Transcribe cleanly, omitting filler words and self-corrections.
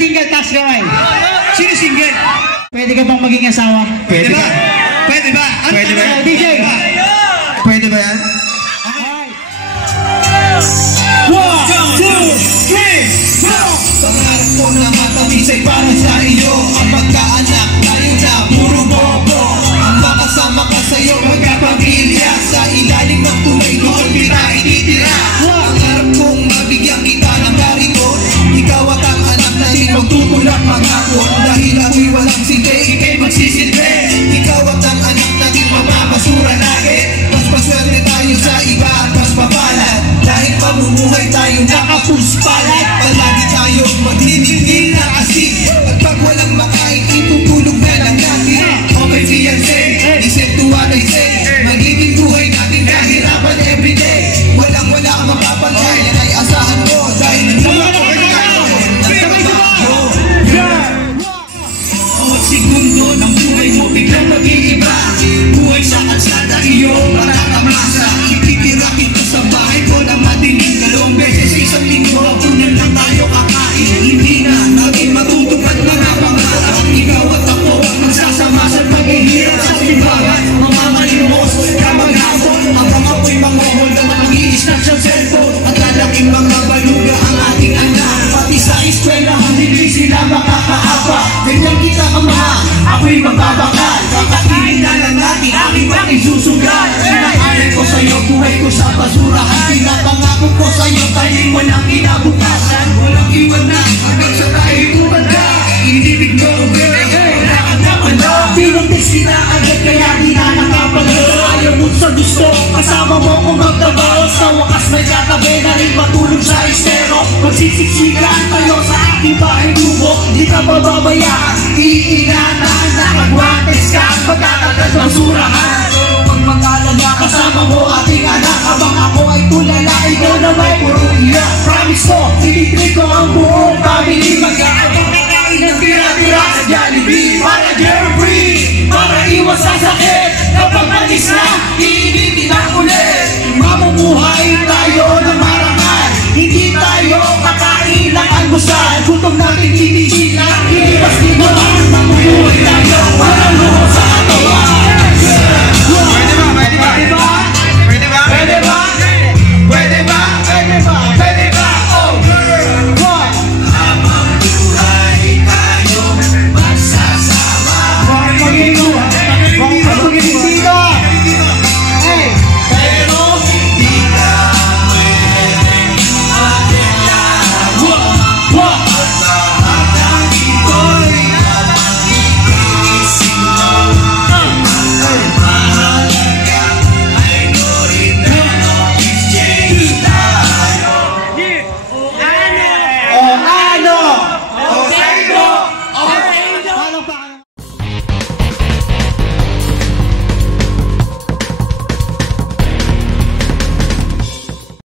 single, taas kamay. Sino single? Pwede ka bang maging asawa? Pwede ba? Pwede ba? Pwede ba? DJ! Pwede ba yan? 1, 2, 3, go! Pangarap ko na matamisay para sa iyo. Ang pagkaanak tayo na puro bobo. Ang makasama ka sa'yo magkapamilya. Sa ilalim ng tulay doon kita ititira. Pangarap kong mabigyan kita ng garito. Ikaw at ang anak natin magtutulak magapon. Dahil ako'y walang silbi, ikay magsisilbi. Ikaw at ang anak natin mapapasura lagi. Mas paswerte tayo sa iba at mas papalat. Dahil mamumuhay tayo nakapuspalat. Palagi tayong magniningil na asin. At pag walang makain, itutulog na lang natin. Okay, fiancé, isip tuwa na isip. Magiging buhay natin kahirapan everyday. Walang-wala ka mapapalay. Yan ay asahan mo. Dahil nagsawa ko kayo. Nagtrabaho. Bawat segundo ng buhay mo biglang mag-iiba. Buhay sa kalsada iyong matatamasa. Ititira kita sa bahay ko na madilim. Dalawang beses isang linggo. Tunan lang tayo kakain. Hindi na natin matutupad na napangarap. Ikaw at ako magsasama sa paghihirap sa simbahan. Mamamalimos kamaghapon. Habang ako'y manguhol na mag-i-snatch ang cellphone. At lalaking mga baluga ang ating anak. Pati sa eskwelahan hindi sila makakaapa. Ganyan kita kamahal, ako'y magbabakal. Kakainin na lang natin, aking bang isusugal. Sinakalit ko sa'yo, buhay ko sa basurahan. Pinapangako ko sa'yo, tayo'y walang kinabukasan. Walang iwan na, hanggang sa tayo'y tumanda. Inibig mo, wala ka na pala. Pinuntis kita agad, kaya di na nakapala. Ayaw mo sa gusto, kasama mo kung magtrabaho. Sa wakas may katabi na rin matulog sa estero. Magsisiksikan tayo sa aking bahay lubo. Di ka mababayaan, iingatan. Nakagwantes ka, magkatagal basurahan. Pag mag-alaga, kasama mo ating anak. Habang ako ay tulala, ikaw na may puro iya. Promise ko, tinitreat ko ang buong family. Mag-aabang kakain ng tira-tira sa Jollibee. Para carefree, para iwas sa sakit. Kapag malis na, iinitin na ulit. Mamumuhay tayo na marangal. Hindi tayo kakain ng almusal. Gutom natin titisi